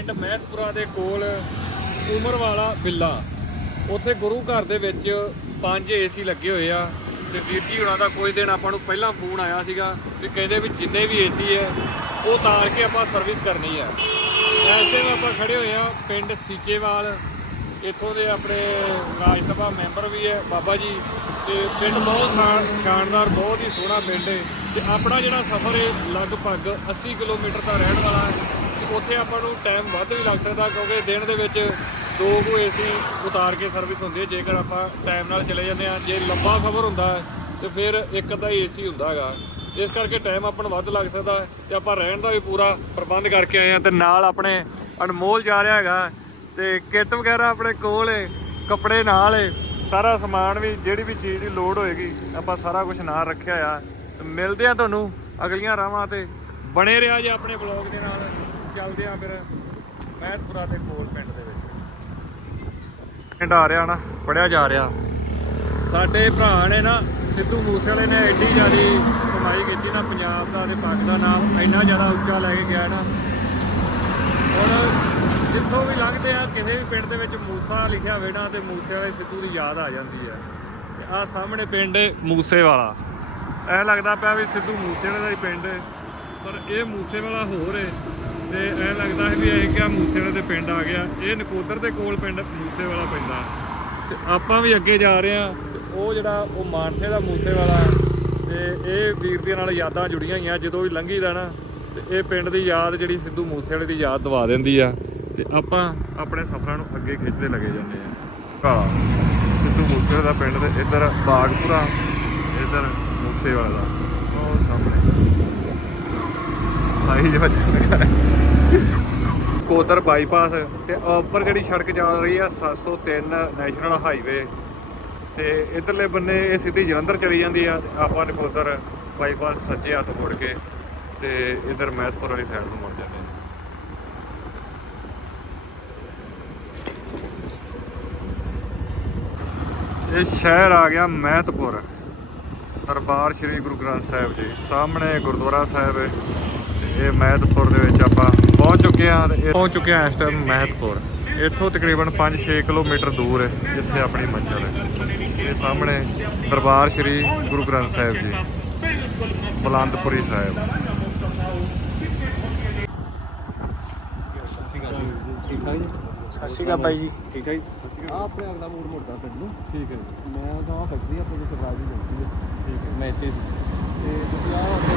ਪਿੰਡ ਮਹਿਤਪੁਰਾ ਦੇ ਕੋਲ ਉਮਰਵਾਲਾ ਬਿੱਲਾ। ਉੱਥੇ ਗੁਰੂ ਘਰ ਦੇ ਵਿੱਚ ਪੰਜ ਏਸੀ ਲੱਗੇ ਹੋਏ ਆ ਤੇ ਵੀਰ ਜੀ ਹੁਣਾਂ ਦਾ ਕੋਈ ਦਿਨ ਆਪਾਂ ਨੂੰ ਪਹਿਲਾਂ ਫੋਨ ਆਇਆ ਸੀਗਾ ਵੀ ਕਹਿੰਦੇ ਵੀ ਜਿੰਨੇ ਵੀ ਏਸੀ ਹੈ, ਉਹ ਤਾਰ ਕੇ ਆਪਾਂ ਸਰਵਿਸ ਕਰਨੀ ਹੈ। ਇਸ ਟਾਈਮ ਆਪਾਂ ਖੜੇ ਹੋਏ ਆ ਪਿੰਡ ਸੀਚੇਵਾਲ। ਇੱਥੋਂ ਦੇ ਆਪਣੇ ਰਾਜ ਸਭਾ ਮੈਂਬਰ ਵੀ ਹੈ, ਬਾਬਾ ਜੀ। ਤੇ ਪਿੰਡ ਬਹੁਤ ਸ਼ਾਨ- ਸ਼ਾਨਦਾਰ, ਬਹੁਤ ਹੀ ਸੋਹਣਾ ਪਿੰਡ ਹੈ ਤੇ ਆਪਣਾ ਜਿਹੜਾ ਸਫ਼ਰ ਹੈ ਲਗਭਗ 80 ਕਿਲੋਮੀਟਰ ਦਾ ਰਹਿਣ ਵਾਲਾ ਹੈ। ਤੇ ਉੱਥੇ ਆਪਾਂ ਨੂੰ ਟਾਈਮ ਵੱਧ ਵੀ ਲੱਗ ਸਕਦਾ, ਕਿਉਂਕਿ ਦਿਨ ਦੇ ਵਿੱਚ ਦੋ ਕੁ ਏਸੀ ਉਤਾਰ ਕੇ ਸਰਵਿਸ ਹੁੰਦੀ ਹੈ ਜੇਕਰ ਆਪਾਂ ਟਾਈਮ ਨਾਲ ਚਲੇ ਜਾਂਦੇ ਆ ਜੇ ਲੰਬਾ ਸਫ਼ਰ ਹੁੰਦਾ ਹੈ, ਤੇ ਫਿਰ ਇੱਕ ਅੱਧਾ ਏਸੀ ਹੁੰਦਾ ਹੈਗਾ। ਇਸ ਕਰਕੇ ਟਾਈਮ ਆਪਾਂ ਨੂੰ ਵੱਧ ਲੱਗ ਸਕਦਾ ਹੈ। ਤੇ ਆਪਾਂ ਰਹਿਣ ਦਾ ਵੀ ਪੂਰਾ ਪ੍ਰਬੰਧ ਕਰਕੇ ਆਏ ਆ ਤੇ ਨਾਲ ਆਪਣੇ ਅਨਮੋਲ ਜਾ ਰਿਹਾ ਹੈਗਾ। ਤੇ ਕਿੱਟ ਵਗੈਰਾ ਆਪਣੇ ਕੋਲ ਏ, ਕੱਪੜੇ ਨਾਲ ਏ, ਸਾਰਾ ਸਮਾਨ ਵੀ, ਜਿਹੜੀ ਵੀ ਚੀਜ਼ ਦੀ ਲੋੜ ਹੋਏਗੀ, ਆਪਾਂ ਸਾਰਾ ਕੁਝ ਨਾਲ ਰੱਖਿਆ ਆ। ਤੇ ਮਿਲਦੇ ਆ ਤੁਹਾਨੂੰ ਅਗਲੀਆਂ ਰਾਵਾਂ ਤੇ। ਬਣੇ ਰਿਹਾ ਜੇ ਆਪਣੇ ਬਲੌਗ ਦੇ ਨਾਲ। ਚੱਲਦੇ ਆ ਫਿਰ ਮਹਿਤਪੁਰਾ ਦੇ ਕੋਲ ਪਿੰਡ ਦੇ ਵਿੱਚ। ਪਿੰਡ ਆ ਰਿਹਾ ਨਾ, ਪੜਿਆ ਜਾ ਰਿਹਾ। ਸਾਡੇ ਭਰਾ ਨੇ ਨਾ ਸਿੱਧੂ ਮੂਸੇਵਾਲੇ ਨੇ ਐਡੀ ਜ਼ਿਆਦੀ ਕਮਾਈ ਕੀਤੀ ਨਾ, ਪੰਜਾਬ ਦਾ ਤੇ ਪੱਗ ਦਾ ਨਾਮ ਇੰਨਾ ਜ਼ਿਆਦਾ ਉੱਚਾ ਲੈ ਕੇ ਗਿਆ ਨਾ। ਔਰ ਜਿੱਥੋਂ ਵੀ ਲੰਘਦੇ ਆ, ਕਿਸੇ ਵੀ ਪਿੰਡ ਦੇ ਵਿੱਚ ਮੂਸਾ ਲਿਖਿਆ ਹੋਵੇ ਨਾ ਤੇ ਮੂਸੇ ਵਾਲੇ ਸਿੱਧੂ ਦੀ ਯਾਦ ਆ ਜਾਂਦੀ ਹੈ ਤੇ ਆ ਸਾਹਮਣੇ ਪਿੰਡ ਏ ਮੂਸੇ ਵਾਲਾ। ਐ ਲੱਗਦਾ ਪਿਆ ਵੀ ਸਿੱਧੂ ਮੂਸੇ ਵਾਲੇ ਦਾ ਹੀ ਪਿੰਡ ਹੈ ਪਰ ਇਹ ਮੂਸੇ ਵਾਲਾ ਹੋਰ ਏ ਤੇ ਐ ਲੱਗਦਾ ਹੈ ਵੀ ਇਹ ਕਿਹਾ ਮੂਸੇ ਵਾਲੇ ਦੇ ਪਿੰਡ ਆ ਗਿਆ। ਇਹ ਨਕੋਦਰ ਦੇ ਕੋਲ ਪਿੰਡ ਮੂਸੇ ਵਾਲਾ ਪੈਂਦਾ। ਤੇ ਆਪਾਂ ਵੀ ਅੱਗੇ ਜਾ ਰਹੇ ਆ ਤੇ ਉਹ ਜਿਹੜਾ ਉਹ ਮਾਨਸੇ ਦਾ ਮੂਸੇ ਵਾਲਾ ਤੇ ਇਹ ਵੀਰ ਦੇ ਨਾਲ ਯਾਦਾਂ ਜੁੜੀਆਂ ਹੋਈਆਂ, ਜਦੋਂ ਵੀ ਲੰਘੀਦਾ ਨਾ, ਤੇ ਇਹ ਪਿੰਡ ਦੀ ਯਾਦ ਜਿਹੜੀ ਸਿੱਧੂ ਮੂਸੇ ਵਾਲੇ ਦੀ ਯਾਦ ਦਵਾ ਦਿੰਦੀ ਆ। ਤੇ ਆਪਾਂ ਆਪਣੇ ਸਫ਼ਰਾਂ ਨੂੰ ਅੱਗੇ ਖਿੱਚਦੇ ਲੱਗੇ ਜਾਂਦੇ ਆ ਕਾਲਾ ਸਿੱਧੂ ਮੂਸੇ ਦਾ ਪਿੰਡ ਤੇ ਇੱਧਰ ਬਾਗਪੁਰਾ, ਇੱਧਰ ਮੂਸੇ ਵਾਲੇ ਦਾ। ਉਹ ਸਾਹਮਣੇ। ਆਈ ਜੋ ਕੋਦਰ ਬਾਈਪਾਸ ਤੇ ਉੱਪਰ ਜਿਹੜੀ ਸੜਕ ਚੱਲ ਰਹੀ ਆ 703 ਨੈਸ਼ਨਲ ਹਾਈਵੇ। ਤੇ ਇਧਰਲੇ ਬੰਨੇ ਇਹ ਸਿੱਧੀ ਜਲੰਧਰ ਚਲੀ ਜਾਂਦੀ ਆ, ਤੇ ਆਪਾਂ ਨਕੋਦਰ ਬਾਈਪਾਸ ਸੱਜੇ ਹੱਥ ਮੁੜ ਕੇ ਤੇ ਇਧਰ ਮਹਿਤਪੁਰ ਵਾਲੀ ਸਾਈਡ ਨੂੰ ਮੁੜ ਜਾਂਦੇ ਇਹ ਸ਼ਹਿਰ ਆ ਗਿਆ ਮਹਿਤਪੁਰ। ਦਰਬਾਰ ਸ੍ਰੀ ਗੁਰੂ ਗ੍ਰੰਥ ਸਾਹਿਬ ਜੀ। ਸਾਹਮਣੇ ਗੁਰਦੁਆਰਾ ਸਾਹਿਬ ਹੈ ਇਹ ਮਹਿਤਪੁਰ ਦੇ ਵਿੱਚ ਆਪਾਂ ਪਹੁੰਚ ਚੁੱਕੇ ਹਾਂ ਤੇ ਇਹ ਪਹੁੰਚ ਚੁੱਕੇ ਹਾਂ ਇਸ ਟਾਈਮ ਮਹਿਤਪੁਰ। ਇੱਥੋਂ ਤਕਰੀਬਨ 5-6 ਕਿਲੋਮੀਟਰ ਦੂਰ ਹੈ, ਜਿੱਥੇ ਆਪਣੀ ਮੰਜ਼ਿਲ ਹੈ। ਇਹ ਸਾਹਮਣੇ ਦਰਬਾਰ ਸ੍ਰੀ ਗੁਰੂ ਗ੍ਰੰਥ ਸਾਹਿਬ ਜੀ, ਬਲੰਦਪੁਰੀ ਸਾਹਿਬ ਠੀਕ ਠਾਕ ਜੀ ਸਤਿ ਸ਼੍ਰੀ ਅਕਾਲ ਬਾਈ ਜੀ। ਠੀਕ ਹੈ ਜੀ। ਆ ਆਪਣੇ ਅਗਲਾ ਮੋੜ ਮੁੜਦਾ ਪਿੰਡ ਨੂੰ। ਠੀਕ ਹੈ ਮੈਂ ਤਾਂ ਫੈਕਟਰੀ ਆਪਣੇ ਸਰਦਾਰ ਦੀ ਜਾਂਦੀ ਹੈ। ਠੀਕ ਹੈ ਮੈਂ ਇੱਥੇ ਸੀ। ਤੇ ਤੁਸੀਂ ਆ ਆਪਣੇ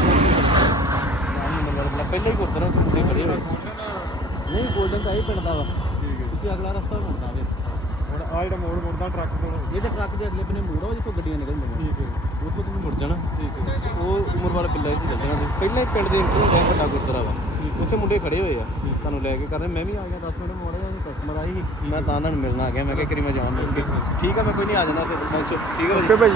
ਨੰਬਰ ਬਣਾ ਪਹਿਲਾਂ ਹੀ ਗੁਰਦੁਆਰਾ ਤੋਂ ਮੁੰਡੇ ਖੜੇ ਹੋਏ ਨਹੀਂ ਗੋਲਡਨ ਤਾਂ ਇਹ ਪਿੰਡ ਦਾ ਵਾ। ਠੀਕ ਹੈ ਤੁਸੀਂ ਅਗਲਾ ਰਸਤਾ ਮੁੜਦਾ ਵੇ ਹੁਣ ਆ ਜਿਹੜਾ ਮੋੜ ਮੁੜਦਾ ਟਰੱਕ ਤੋਂ ਇਹ ਤਾਂ ਟਰੱਕ ਦੇ ਅਗਲੇ ਬੰਨੇ ਮੋੜ ਆ ਜਿੱਥੋਂ ਗੱਡੀਆਂ ਨਿਕਲਦੀਆਂ ਠੀਕ ਹੈ ਉੱਥੋਂ ਤੁਸੀਂ ਮੁੜ ਜਾਣਾ। ਠੀਕ ਹੈ ਉਹ ਉਮਰ ਵਾਲਾ ਪਿੱਲਾ ਇੱਥੇ ਚੱਲ ਜਾਣਾ। ਤੁਸੀਂ ਪਹਿਲਾਂ ਹੀ ਪਿੰਡ ਦੇ ਇੰਟਰ ਹੁੰਦਾ ਵੱਡਾ ਗੁਰਦੁਆਰਾ ਵਾ। ਉੱਥੇ ਮੁੰਡੇ ਖੜੇ ਹੋਏ ਆ। ਤੁਹਾਨੂੰ ਲੈ ਕੇ ਕਰਦੇ। ਮੈਂ ਵੀ ਆ ਗਿਆ। 10 ਮਿੰਟ ਮੋੜਾ ਜਾਂ ਕਸਟਮਰ ਆਈ ਸੀ। ਮੈਂ ਤਾਂ ਉਹਨਾਂ ਨੂੰ ਮਿਲਣ ਆ ਗਿਆ। ਮੈਂ ਕਿਹਾ ਕਰੀ ਮੈਂ ਜਾਣ ਮਿਲ ਕੇ ਠੀਕ ਆ ਮੈਂ ਕੋਈ ਨਹੀਂ ਆ ਜਾਣਾ ਤੇ ਪਹੁੰਚੋ ਠੀਕ ਆ ਭਾਜੀ। ਭਾਈ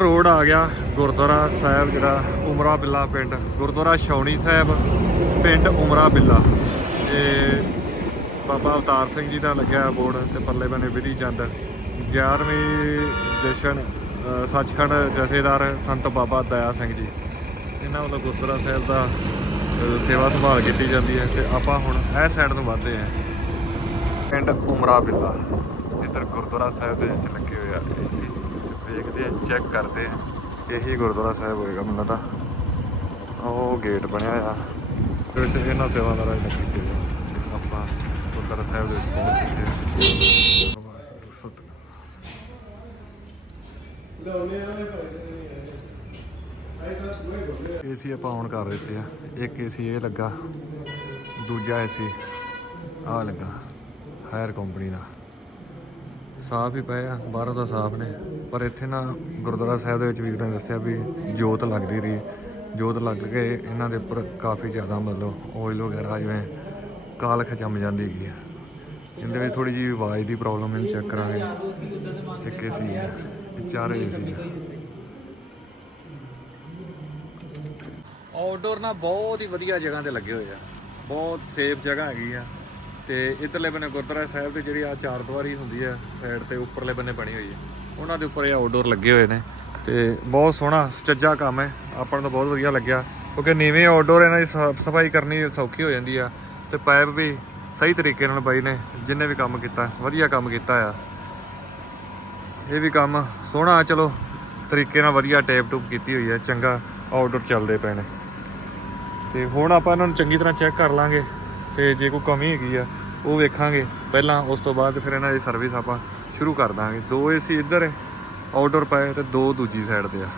ਰੋਡ ਆ ਗਿਆ ਗੁਰਦੁਆਰਾ ਸਾਹਿਬ ਜਿਹੜਾ ਉਮਰਾ ਬਿੱਲਾ ਪਿੰਡ। ਗੁਰਦੁਆਰਾ ਸ਼ੌਣੀ ਸਾਹਿਬ ਪਿੰਡ ਉਮਰਾ ਬਿੱਲਾ। ਤੇ ਬਾਬਾ ਅਵਤਾਰ ਸਿੰਘ ਜੀ ਦਾ ਲੱਗਿਆ ਬੋਰਡ ਤੇ ਪੱਲੇ ਬਨੇ ਵਿਧੀ ਚੰਦ। 11ਵੀਂ ਜਸ਼ਨ ਅ, ਸੱਚਖੰਡ ਜਥੇਦਾਰ ਸੰਤ ਬਾਬਾ ਦਇਆ ਸਿੰਘ ਜੀ। ਇਹਨਾਂ ਵੱਲੋਂ ਗੁਰਦੁਆਰਾ ਸਾਹਿਬ ਦਾ ਸੇਵਾ ਸੰਭਾਲ ਕੀਤੀ ਜਾਂਦੀ ਹੈ ਤੇ ਆਪਾਂ ਹੁਣ ਇਹ ਸਾਈਡ ਨੂੰ ਵੱਧਦੇ ਹਾਂ। ਪਿੰਡ ਉਮਰਾ ਬਿੱਲਾ ਇੱਧਰ ਗੁਰਦੁਆਰਾ ਸਾਹਿਬ ਦੇ ਵਿੱਚ ਲੱਗੇ ਹੋਏ ਆ ਏਸੀ ਵੇਖਦੇ ਆ ਚੈੱਕ ਕਰਦੇ ਆ ਇਹੀ ਗੁਰਦੁਆਰਾ ਸਾਹਿਬ ਹੋਏਗਾ ਮੈਨੂੰ ਤਾਂ ਉਹ ਗੇਟ ਬਣਿਆ ਆ ਤੇ ਵਿੱਚ ਇਹਨਾਂ ਸੇਵਾਦਾਰਾਂ ਦੀ ਲੱਗੀ ਸੀ। ਆਪਾਂ ਗੁਰਦੁਆਰਾ ਸਾਹਿਬ ਦੇ ਵਿੱਚ ਪਹੁੰਚ ਚੁੱਕੇ ਹਾਂ ਵਾਹਿਗੁਰੂ ਸਤਿ ਏਸੀ ਆਪਾਂ ਔਨ ਕਰ ਦਿੱਤੇ ਆ। ਇੱਕ ਏਸੀ ਇਹ ਲੱਗਾ, ਦੂਜਾ ਏਸੀ ਆ ਲੱਗਾ ਹਾਇਰ ਕੰਪਨੀ ਦਾ। ਸਾਫ਼ ਹੀ ਪਏ ਆ, ਬਾਹਰੋਂ ਤਾਂ ਸਾਫ਼ ਨੇ। ਪਰ ਇੱਥੇ ਨਾ ਗੁਰਦੁਆਰਾ ਸਾਹਿਬ ਦੇ ਵਿੱਚ ਵੀਰ ਨੇ ਦੱਸਿਆ ਵੀ ਜੋਤ ਲੱਗਦੀ ਰਹੀ। ਜੋਤ ਲੱਗ ਕੇ ਇਹਨਾਂ ਦੇ ਉੱਪਰ ਕਾਫੀ ਜ਼ਿਆਦਾ ਮਤਲਬ ਆਇਲ ਵਗੈਰਾ ਜਿਵੇਂ ਕਾਲਖ ਜੰਮ ਜਾਂਦੀ ਹੈਗੀ ਆ। ਇਹਦੇ ਵਿੱਚ ਥੋੜੀ ਜਿਹੀ ਆਵਾਜ਼ ਦੀ ਪ੍ਰੋਬਲਮ ਇਹਨੂੰ ਚੈੱਕ ਕਰਾਂਗੇ। ਇੱਕ ਏਸੀ ਹੈ ਚਾਰ ਏਸੀ ਹੈ ਆਊਟਡੋਰ ਨਾ ਬਹੁਤ ਹੀ ਵਧੀਆ ਜਗ੍ਹਾ ਤੇ ਲੱਗੇ ਹੋਏ ਆ। ਬਹੁਤ ਸੇਫ ਜਗ੍ਹਾ ਹੈਗੀ ਆ। ਤੇ ਇਧਰਲੇ ਬੰਨੇ ਗੁਰਦੁਆਰਾ ਸਾਹਿਬ ਤੇ ਜਿਹੜੀ ਆ ਚਾਰ ਦੀਵਾਰੀ ਹੁੰਦੀ ਆ ਸਾਈਡ ਤੇ ਉੱਪਰਲੇ ਬੰਨੇ ਬਣੀ ਹੋਈ ਹੈ ਉਹਨਾਂ ਦੇ ਉੱਪਰ ਇਹ ਆਊਟਡੋਰ ਲੱਗੇ ਹੋਏ ਨੇ। ਤੇ ਬਹੁਤ ਸੋਹਣਾ, ਸੁਚੱਜਾ ਕੰਮ ਹੈ। ਆਪਾਂ ਨੂੰ ਤਾਂ ਬਹੁਤ ਵਧੀਆ ਲੱਗਿਆ। ਕਿਉਂਕਿ ਨੀਵੇਂ ਆਊਟਡੋਰ ਇਹਨਾਂ ਦੀ ਸਾਫ਼, ਸਫ਼ਾਈ ਕਰਨੀ ਸੌਖੀ ਹੋ ਜਾਂਦੀ ਆ। ਤੇ ਪਾਈਪ ਵੀ ਸਹੀ ਤਰੀਕੇ ਨਾਲ ਬਾਈ ਨੇ, ਜਿੰਨੇ ਵੀ ਕੰਮ ਕੀਤਾ, ਵਧੀਆ ਕੰਮ ਕੀਤਾ ਆ। ਇਹ ਵੀ ਕੰਮ ਸੋਹਣਾ, ਚਲੋ ਤਰੀਕੇ ਨਾਲ ਵਧੀਆ ਟੇਪ ਟੂਪ ਕੀਤੀ ਹੋਈ ਹੈ ਚੰਗਾ ਆਊਟਡੋਰ ਚੱਲਦੇ ਪਏ ਨੇ। ਤੇ ਹੁਣ ਆਪਾਂ ਇਹਨਾਂ ਨੂੰ ਚੰਗੀ ਤਰ੍ਹਾਂ ਚੈੱਕ ਕਰ ਲਾਂਗੇ ਤੇ ਜੇ ਕੋਈ ਕਮੀ ਹੈਗੀ ਆ, ਉਹ ਵੇਖਾਂਗੇ। ਪਹਿਲਾਂ ਉਸ ਤੋਂ ਬਾਅਦ ਫਿਰ ਇਹਨਾਂ ਦੀ ਸਰਵਿਸ ਆਪਾਂ ਸ਼ੁਰੂ ਕਰ ਦਾਂਗੇ। ਦੋ ਏਸੀ ਇੱਧਰ ਹੈ ਆਊਟਡੋਰ ਪਏ ਤੇ ਦੋ ਦੂਜੀ ਸਾਈਡ ਤੇ ਆ।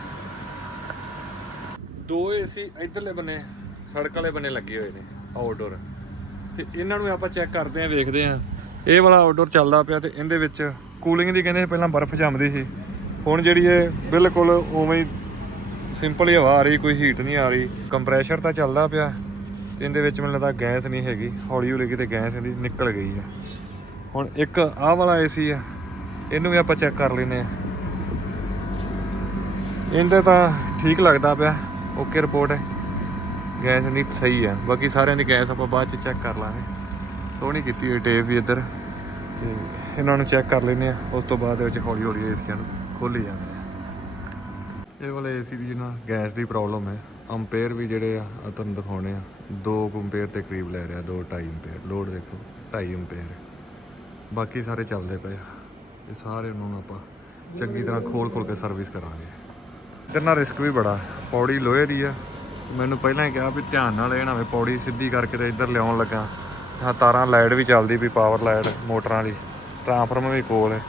ਦੋ ਏਸੀ ਇੱਧਰਲੇ ਬੰਨੇ, ਸੜਕ ਵਾਲੇ ਬੰਨੇ ਲੱਗੇ ਹੋਏ ਨੇ ਆਊਟਡੋਰ ਤੇ ਇਹਨਾਂ ਨੂੰ ਆਪਾਂ ਚੈੱਕ ਕਰਦੇ ਆਂ ਵੇਖਦੇ ਆਂ ਇਹ ਵਾਲਾ ਆਊਟਡੋਰ ਚੱਲਦਾ ਪਿਆ ਤੇ ਇਹਦੇ ਵਿੱਚ ਕੂਲਿੰਗ ਦੀ ਕਹਿੰਦੇ ਪਹਿਲਾਂ ਬਰਫ਼ ਜੰਮਦੀ ਸੀ। ਹੁਣ ਜਿਹੜੀ ਇਹ ਬਿਲਕੁਲ ਉਵੇਂ ਹੀ ਸਿੰਪਲ ਹੀ ਹਵਾ ਆ ਰਹੀ, ਕੋਈ ਹੀਟ ਨਹੀਂ ਆ ਰਹੀ। ਕੰਪਰੈਸ਼ਰ ਤਾਂ ਚੱਲਦਾ ਪਿਆ, ਤੇ ਇਹਦੇ ਵਿੱਚ ਮੈਨੂੰ ਲੱਗਦਾ ਗੈਸ ਨਹੀਂ ਹੈਗੀ। ਹੌਲੀ ਹੌਲੀ ਕਿਤੇ ਗੈਸ ਇਹਦੀ ਨਿਕਲ ਗਈ ਆ। ਹੁਣ ਇੱਕ ਆਹ ਵਾਲਾ ਏਸੀ ਆ, ਇਹਨੂੰ ਵੀ ਆਪਾਂ ਚੈੱਕ ਕਰ ਲੈਨੇ ਆ। ਇਹਦੇ ਤਾਂ ਠੀਕ ਲੱਗਦਾ ਪਿਆ ਓਕੇ ਰਿਪੋਰਟ ਹੈ। ਗੈਸ ਨਹੀਂ ਸਹੀ ਆ, ਬਾਕੀ ਸਾਰਿਆਂ ਦੀ ਗੈਸ ਆਪਾਂ ਬਾਅਦ ਚ ਚੈੱਕ ਕਰ ਲਾਂਗੇ। ਸੋਹਣੀ ਕੀਤੀ ਹੋਈ ਟੇਪ ਵੀ ਇੱਧਰ, ਤੇ ਇਹਨਾਂ ਨੂੰ ਚੈੱਕ ਕਰ ਲੈਨੇ ਆ, ਉਸ ਤੋਂ ਬਾਅਦ ਦੇ ਵਿੱਚ ਹੌਲੀ ਹੌਲੀ ਏਸੀਆਂ ਨੂੰ ਖੋਲੀ ਜਾਂਦੇ ਆ। ਇਹ ਵਾਲੇ ਏਸੀ ਦੀ ਨਾ ਗੈਸ ਦੀ ਪ੍ਰੋਬਲਮ ਹੈ। ਅੰਪੇਅਰ ਵੀ ਜਿਹੜੇ ਆ, ਆਹ ਤੁਹਾਨੂੰ ਦਿਖਾਉਣੇ ਆ। 2 ਅੰਪੇਅਰ ਦੇ ਕਰੀਬ ਲੈ ਰਿਹਾ 2 2.5 ਅੰਪੇਅਰ ਲੋਡ ਦੇਖੋ 2.5 ਅੰਪੇਅਰ ਬਾਕੀ ਸਾਰੇ ਚੱਲਦੇ ਪਏ ਆ। ਇਹ ਸਾਰੇ ਉਹਨਾਂ ਨੂੰ ਆਪਾਂ ਚੰਗੀ ਤਰ੍ਹਾਂ ਖੋਲ ਖੋਲ ਕੇ ਸਰਵਿਸ ਕਰਾਂਗੇ। ਇੱਧਰ ਨਾਲ ਰਿਸਕ ਵੀ ਬੜਾ ਪੌੜੀ ਲੋਹੇ ਦੀ ਆ। ਮੈਨੂੰ ਪਹਿਲਾਂ ਹੀ ਕਿਹਾ ਵੀ ਧਿਆਨ ਨਾਲ ਇਹ ਨਾ ਹੋਵੇ, ਪੌੜੀ ਸਿੱਧੀ ਕਰਕੇ ਤੇ ਇੱਧਰ ਲਿਆਉਣ ਲੱਗਾ। ਹਾਂ ਤਾਰਾਂ ਲਾਈਟ ਵੀ ਚੱਲਦੀ ਵੀ ਪਾਵਰ ਲਾਈਟ ਮੋਟਰਾਂ ਦੀ। ਟਰਾਂਸਫਾਰਮਰ ਵੀ ਕੋਲ ਹੈ।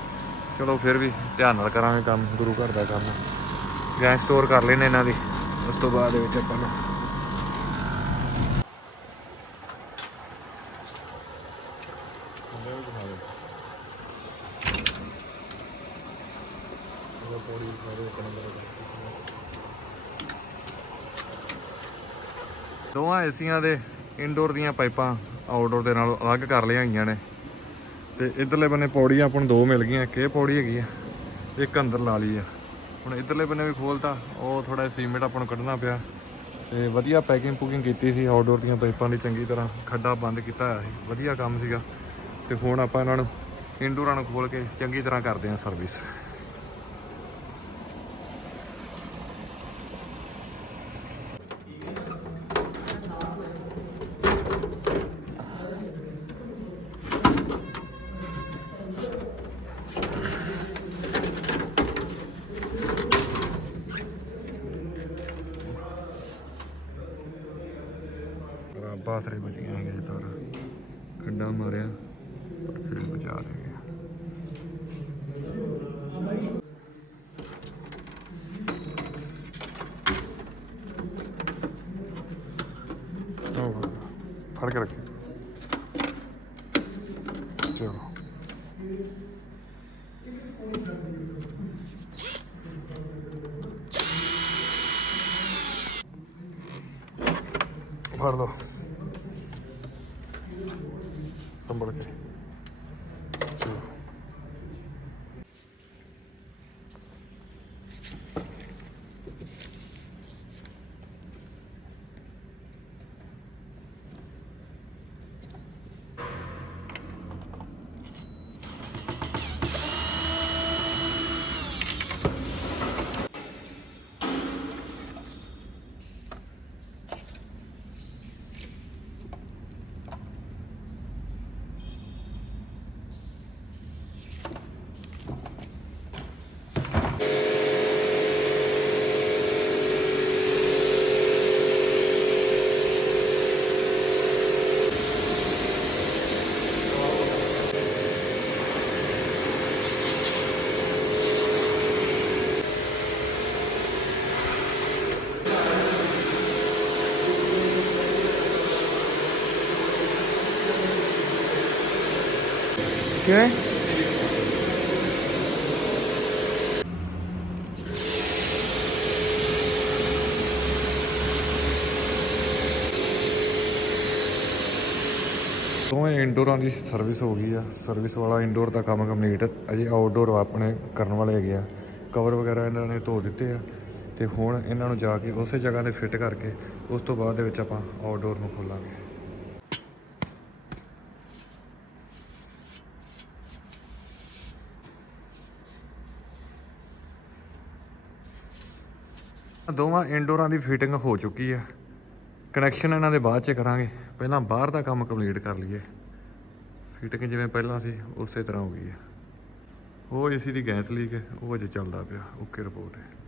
ਚਲੋ ਫਿਰ ਵੀ ਧਿਆਨ ਨਾਲ ਕਰਾਂਗੇ ਕੰਮ, ਗੁਰੂ ਘਰ ਦਾ ਕੰਮ। ਗੈਸ ਸਟੋਰ ਕਰ ਲੈਨੇ ਇਹਨਾਂ ਦੀ। ਉਸ ਤੋਂ ਬਾਅਦ ਦੇ ਵਿੱਚ ਆਪਾਂ ਨੂੰ। ਦੋਵਾਂ ਏਸੀਆਂ ਦੇ ਇਨਡੋਰ ਦੀਆਂ ਪਾਈਪਾਂ ਆਊਟਡੋਰ ਦੇ ਨਾਲ ਅਲੱਗ ਕਰ ਲਿਆ ਹੋਈਆਂ ਨੇ। ਤੇ ਇਧਰਲੇ ਬੰਨੇ ਪੌੜੀਆਂ ਆਪਾਂ ਨੂੰ ਦੋ ਮਿਲ ਗਈਆਂ। ਇੱਕ ਇਹ ਪੌੜੀ ਹੈਗੀ ਆ ਇੱਕ ਅੰਦਰ ਲਾ ਲਈ ਆ। ਹੁਣ ਇਧਰਲੇ ਬੰਨੇ ਵੀ ਖੋਲਤਾ, ਉਹ ਥੋੜਾ ਸੀਮੈਂਟ ਆਪਾਂ ਨੂੰ ਕੱਢਣਾ ਪਿਆ। ਤੇ ਵਧੀਆ ਪੈਕਿੰਗ ਪੂਕਿੰਗ ਕੀਤੀ ਸੀ ਆਊਟਡੋਰ ਦੀਆਂ ਪਾਈਪਾਂ ਦੀ ਚੰਗੀ ਤਰ੍ਹਾਂ ਖੱਡਾ ਬੰਦ ਕੀਤਾ ਹੋਇਆ ਸੀ, ਵਧੀਆ ਕੰਮ ਸੀਗਾ। ਤੇ ਹੁਣ ਆਪਾਂ ਇਹਨਾਂ ਨੂੰ ਇਨਡੋਰਾਂ ਨੂੰ ਖੋਲ ਕੇ ਚੰਗੀ ਤਰ੍ਹਾਂ ਕਰਦੇ ਹਾਂ ਸਰਵਿਸ ਰੱਬਾ ਸਰੇ ਬਚ ਗਏ ਹੈਗੇ ਤਾਰਾ ਖੱਡਾ ਮਾਰਿਆ ਪਰ ਫਿਰ ਵੀ ਬਚਾ ਲੈ ਗਿਆ। ਫੜ ਕੇ ਰੱਖੀ। ਚਲੋ। ਫੜ ਲਓ ਸੰਭਲ ਕੇ ਚਲੋ Okay. ਦੋਵੇਂ ਇੰਡੋਰਾਂ ਦੀ ਸਰਵਿਸ ਹੋ ਗਈ ਆ। ਸਰਵਿਸ ਵਾਲਾ ਇਨਡੋਰ ਦਾ ਕੰਮ ਕੰਪਲੀਟ ਅਜੇ ਆਊਟਡੋਰ ਆਪਣੇ ਕਰਨ ਵਾਲੇ ਹੈਗੇ ਆ। ਕਵਰ ਵਗੈਰਾ ਇਹਨਾਂ ਨੇ ਧੋ ਦਿੱਤੇ ਆ। ਤੇ ਹੁਣ ਇਹਨਾਂ ਨੂੰ ਜਾ ਕੇ ਉਸੇ ਜਗ੍ਹਾ ਤੇ ਫਿੱਟ ਕਰਕੇ ਉਸ ਤੋਂ ਬਾਅਦ ਦੇ ਵਿੱਚ ਆਪਾਂ ਆਊਟਡੋਰ ਨੂੰ ਖੋਲਾਂਗੇ। ਦੋਵਾਂ ਇਨਡੋਰਾਂ ਦੀ ਫਿਟਿੰਗ ਹੋ ਚੁੱਕੀ ਆ। ਕਨੈਕਸ਼ਨ ਇਹਨਾਂ ਦੇ ਬਾਅਦ ਚ ਕਰਾਂਗੇ। ਪਹਿਲਾਂ ਬਾਹਰ ਦਾ ਕੰਮ ਕੰਪਲੀਟ ਕਰ ਲਈਏ। ਫਿਟਿੰਗ ਜਿਵੇਂ ਪਹਿਲਾਂ ਸੀ, ਉਸੇ ਤਰ੍ਹਾਂ ਹੋ ਗਈ ਆ। ਉਹ ਏਸੀ ਦੀ ਗੈਸ ਲੀਕ ਹੈ, ਉਹ ਅਜੇ ਚੱਲਦਾ ਪਿਆ। ਓਕੇ ਰਿਪੋਰਟ ਹੈ।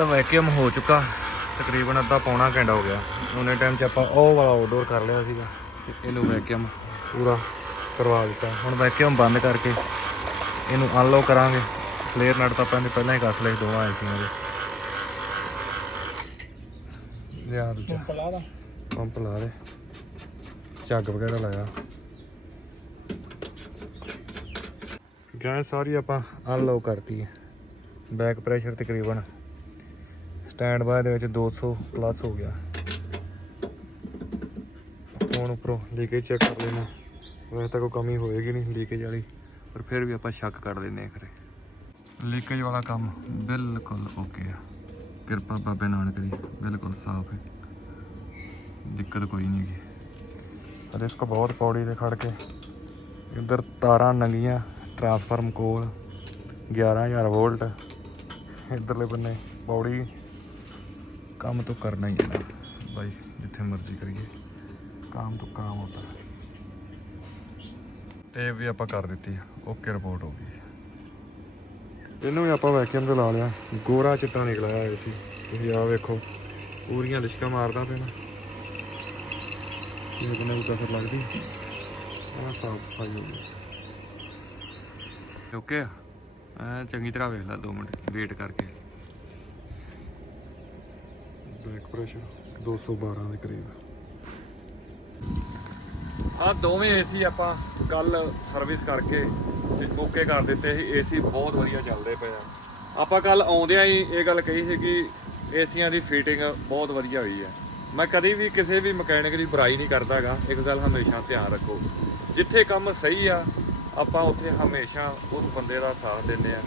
ਇਹਦਾ ਵੈਕਿਊਮ ਹੋ ਚੁੱਕਾ। ਤਕਰੀਬਨ ਅੱਧਾ ਪੌਣਾ ਘੰਟਾ ਹੋ ਗਿਆ। ਉਹਨੇ ਟਾਈਮ 'ਚ ਆਪਾਂ ਉਹ ਵਾਲਾ ਆਊਟਡੋਰ ਕਰ ਲਿਆ ਸੀਗਾ। ਤੇ ਇਹਨੂੰ ਵੈਕਿਊਮ ਪੂਰਾ ਕਰਵਾ ਦਿੱਤਾ। ਹੁਣ ਵੈਕਿਊਮ ਬੰਦ ਕਰਕੇ ਇਹਨੂੰ ਅਨਲੌਕ ਕਰਾਂਗੇ। ਫਲੇਅਰ ਨਟ ਤਾਂ ਆਪਾਂ ਨੇ ਪਹਿਲਾਂ ਹੀ ਕੱਸ ਲਏ ਦੋਵਾਂ ਏਸੀਆਂ ਦੇ। ਲਿਆ ਦੂਜਾ ਪਲਾ ਦਾ। ਪੰਪ ਲਾ ਦੇ। ਝੱਗ ਵਗੈਰਾ ਲਾਇਆ। ਗੈਸ ਸਾਰੀ ਆਪਾਂ ਅਨਲੌਕ ਕਰਤੀ ਹੈ। ਬੈਕ ਪ੍ਰੈਸ਼ਰ ਤਕਰੀਬਨ ਸਟੈਂਡ ਬਾਏ ਦੇ ਵਿੱਚ 200 ਪਲੱਸ ਹੋ ਗਿਆ। ਹੁਣ ਉੱਪਰੋਂ ਲੀਕੇਜ ਚੈੱਕ ਕਰ ਲੈਣਾ ਵੈਸੇ ਤਾਂ ਕੋਈ ਕਮੀ ਹੋਏਗੀ ਨਹੀਂ ਲੀਕੇਜ ਵਾਲੀ, ਪਰ ਫਿਰ ਵੀ ਆਪਾਂ ਸ਼ੱਕ ਕਰ ਲੈਂਦੇ ਹਾਂ ਖਰੇ। ਲੀਕੇਜ ਵਾਲਾ ਕੰਮ ਬਿਲਕੁਲ ਓਕੇ ਆ। ਕਿਰਪਾ ਬਾਬੇ ਨਾਨਕ ਦੀ, ਬਿਲਕੁਲ ਸਾਫ਼ ਹੈ। ਦਿੱਕਤ ਕੋਈ ਨਹੀਂ ਹੈਗੀ। ਰਿਸਕ ਬਹੁਤ ਪੌੜੀ ਤੇ ਖੜ ਕੇ। ਇੱਧਰ ਤਾਰਾਂ ਨੰਗੀਆਂ ਟਰਾਂਸਫਾਰਮ ਕੋਲ 11000 ਵੋਲਟ। ਇੱਧਰਲੇ ਬੰਨੇ ਪੌੜੀ ਕੰਮ ਤਾਂ ਕਰਨਾ ਹੀ ਹੈ ਨਾ। ਬਾਈ ਜਿੱਥੇ ਮਰਜ਼ੀ ਕਰੀਏ। ਕੰਮ ਤਾਂ ਕੰਮ ਹੁੰਦਾ। ਹੈ ਤੇ ਵੀ ਆਪਾਂ ਕਰ ਦਿੱਤੀ ਓਕੇ ਰਿਪੋਰਟ ਹੋ ਗਈ। ਇਹਨੂੰ ਵੀ ਆਪਾਂ ਵੈਕਿਊਮ ਤੇ ਲਾ ਲਿਆ। ਗੋਰਾ ਚਿੱਟਾ ਨਿਕਲਿਆ ਹੋਇਆ ਸੀ। ਤੁਸੀਂ ਆ ਵੇਖੋ ਪੂਰੀਆਂ ਲਿਸ਼ਕਾਂ ਮਾਰਦਾ ਪਿਆ ਨਾ। ਇਹ ਕਿੰਨਾ ਵੀ ਕਸਰ ਲੱਗਦੀ। ਆ ਸਾਫ਼ ਸਫ਼ਾਈ ਹੋ ਗਈ। ਓਕੇ ਆ ਚੰਗੀ ਤਰ੍ਹਾਂ ਵੇਖ ਲੈ 2 ਮਿੰਟ ਵੇਟ ਕਰਕੇ ਬੈਕ ਪ੍ਰੈਸ਼ਰ 212 ਦੇ ਕਰੀਬ। ਆ ਦੋਵੇਂ ਏਸੀ ਆਪਾਂ ਕੱਲ ਸਰਵਿਸ ਕਰਕੇ ਤੇ ਓਕੇ ਕਰ ਦਿੱਤੇ ਸੀ। ਏਸੀ ਬਹੁਤ ਵਧੀਆ ਚੱਲਦੇ ਪਏ ਆ। ਆਪਾਂ ਕੱਲ ਆਉਂਦਿਆਂ ਹੀ ਇਹ ਗੱਲ ਕਹੀ ਸੀ ਕਿ ਏਸੀਆਂ ਦੀ ਫਿਟਿੰਗ ਬਹੁਤ ਵਧੀਆ ਹੋਈ ਹੈ ਮੈਂ ਕਦੀ ਵੀ ਕਿਸੇ ਵੀ ਮਕੈਨਿਕ ਦੀ ਬੁਰਾਈ ਨਹੀਂ ਕਰਦਾਗਾ। ਇੱਕ ਗੱਲ ਹਮੇਸ਼ਾ ਧਿਆਨ ਰੱਖੋ। ਜਿੱਥੇ ਕੰਮ ਸਹੀ ਆ, ਆਪਾਂ ਉੱਥੇ ਹਮੇਸ਼ਾ ਉਸ ਬੰਦੇ ਦਾ ਸਾਥ ਦਿੰਦੇ ਆ।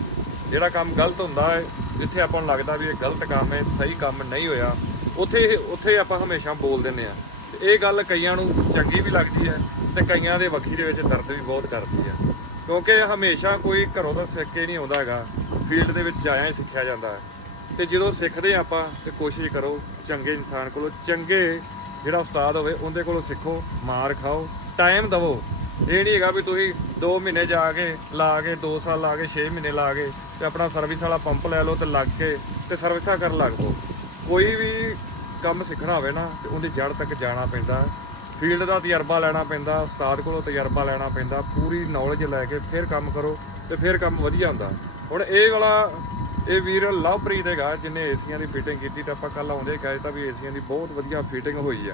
ਜਿਹੜਾ ਕੰਮ ਗਲਤ ਹੁੰਦਾ ਹੈ, ਜਿੱਥੇ ਆਪਾਂ ਨੂੰ ਲੱਗਦਾ ਵੀ ਇਹ ਗਲਤ ਕੰਮ ਹੈ, ਸਹੀ ਕੰਮ ਨਹੀਂ ਹੋਇਆ ਉੱਥੇ ਉੱਥੇ ਆਪਾਂ ਹਮੇਸ਼ਾ ਬੋਲ ਦਿੰਦੇ ਆ ਤੇ ਇਹ ਗੱਲ ਕਈਆਂ ਨੂੰ ਚੰਗੀ ਵੀ ਲੱਗਦੀ ਹੈ ਤੇ ਕਈਆਂ ਦੇ ਵੱਖੀ ਦੇ ਵਿੱਚ ਦਰਦ ਵੀ ਬਹੁਤ ਕਰਦੀ ਹੈ। ਕਿਉਂਕਿ ਹਮੇਸ਼ਾ ਕੋਈ ਘਰੋਂ ਤਾਂ ਸਿੱਖ ਕੇ ਨਹੀਂ ਆਉਂਦਾ ਹੈਗਾ। ਫੀਲਡ ਦੇ ਵਿੱਚ ਜਾਇਆ ਹੀ ਸਿੱਖਿਆ ਜਾਂਦਾ ਹੈ। ਤੇ ਜਦੋਂ ਸਿੱਖਦੇ ਹਾਂ ਆਪਾਂ ਤੇ ਕੋਸ਼ਿਸ਼ ਕਰੋ ਚੰਗੇ ਇਨਸਾਨ ਕੋਲੋਂ ਚੰਗੇ ਜਿਹੜਾ ਉਸਤਾਦ ਹੋਵੇ ਉਹਦੇ ਕੋਲੋਂ ਸਿੱਖੋ, ਮਾਰ ਖਾਓ ਟਾਈਮ ਦਿਵੋ। ਇਹ ਨਹੀਂ ਹੈਗਾ ਵੀ ਤੁਸੀਂ 2 ਮਹੀਨੇ ਜਾ ਕੇ, ਲਾ ਕੇ 2 ਸਾਲ ਲਾ ਕੇ 6 ਮਹੀਨੇ ਲਾ ਕੇ ਤੇ ਆਪਣਾ ਸਰਵਿਸ ਵਾਲਾ ਪੰਪ ਲੈ ਲਓ ਤੇ ਲੱਗ ਕੇ ਤੇ ਸਰਵਿਸਾਂ ਕਰਨ ਲੱਗ ਪਓ। ਕੋਈ ਵੀ ਕੰਮ ਸਿੱਖਣਾ ਹੋਵੇ ਨਾ, ਤੇ ਉਹਦੀ ਜੜ ਤੱਕ ਜਾਣਾ ਪੈਂਦਾ। ਫੀਲਡ ਦਾ ਤਜਰਬਾ ਲੈਣਾ ਪੈਂਦਾ, ਉਸਤਾਦ ਕੋਲੋਂ ਤਜਰਬਾ ਲੈਣਾ ਪੈਂਦਾ, ਪੂਰੀ ਨੌਲੇਜ ਲੈ ਕੇ ਫਿਰ ਕੰਮ ਕਰੋ, ਤੇ ਫਿਰ ਕੰਮ ਵਧੀਆ ਹੁੰਦਾ। ਹੁਣ ਇਹ ਵਾਲਾ, ਇਹ ਵੀਰ ਲਵਪ੍ਰੀਤ ਹੈਗਾ ਜਿਹਨੇ ਏਸੀਆਂ ਦੀ ਫਿਟਿੰਗ ਕੀਤੀ, ਤਾਂ ਆਪਾਂ ਕੱਲ ਆਉਂਦੇ ਕਹੇ ਤਾਂ ਵੀ ਏਸੀਆਂ ਦੀ ਬਹੁਤ ਵਧੀਆ ਫਿਟਿੰਗ ਹੋਈ ਆ।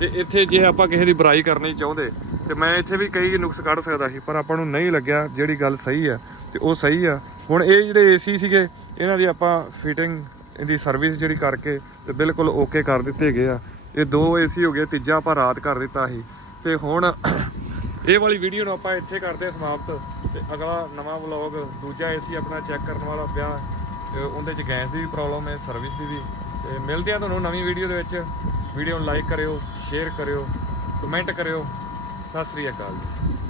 ਤੇ ਇੱਥੇ ਜੇ ਆਪਾਂ ਕਿਸੇ ਦੀ ਬੁਰਾਈ ਕਰਨੀ ਚਾਹੁੰਦੇ, ਤੇ ਮੈਂ ਇੱਥੇ ਵੀ ਕਈ ਨੁਕਸ ਕੱਢ ਸਕਦਾ ਸੀ, ਪਰ ਆਪਾਂ ਨੂੰ ਨਹੀਂ ਲੱਗਿਆ ਜਿਹੜੀ ਗੱਲ ਸਹੀ ਆ, ਤੇ ਉਹ ਸਹੀ ਆ। ਹੁਣ ਇਹ ਜਿਹੜੇ ਏਸੀ ਸੀਗੇ, ਇਹਨਾਂ ਦੀ ਆਪਾਂ ਫਿਟਿੰਗ ਇਹਦੀ ਸਰਵਿਸ ਜਿਹੜੀ ਕਰਕੇ ਤੇ ਬਿਲਕੁਲ ਓਕੇ ਕਰ ਦਿੱਤੇ ਗਏ ਆ। ਇਹ ਦੋ ਏਸੀ ਹੋ ਗਏ, ਤੀਜਾ ਆਪਾਂ ਰਾਤ ਕਰ ਦਿੱਤਾ ਸੀ। ਤੇ ਹੁਣ ਇਹ ਵਾਲੀ ਵੀਡੀਓ ਨੂੰ ਆਪਾਂ ਇੱਥੇ ਕਰਦੇ ਹਾਂ ਸਮਾਪਤ। ਤੇ ਅਗਲਾ ਨਵਾਂ ਵਲੌਗ ਦੂਜਾ ਏਸੀ ਆਪਣਾ ਚੈੱਕ ਕਰਨ ਵਾਲਾ ਪਿਆ। ਤੇ ਉਹਦੇ ਚ ਗੈਸ ਦੀ ਵੀ ਪ੍ਰੋਬਲਮ ਹੈ ਸਰਵਿਸ ਦੀ ਵੀ। ਤੇ ਮਿਲਦੇ ਆ ਤੁਹਾਨੂੰ ਨਵੀਂ ਵੀਡੀਓ ਦੇ ਵਿੱਚ। ਵੀਡੀਓ ਨੂੰ ਲਾਈਕ ਕਰਿਓ ਸ਼ੇਅਰ ਕਰਿਓ ਕਮੈਂਟ ਕਰਿਓ। ਸਤਿ ਸ੍ਰੀ ਅਕਾਲ ਜੀ।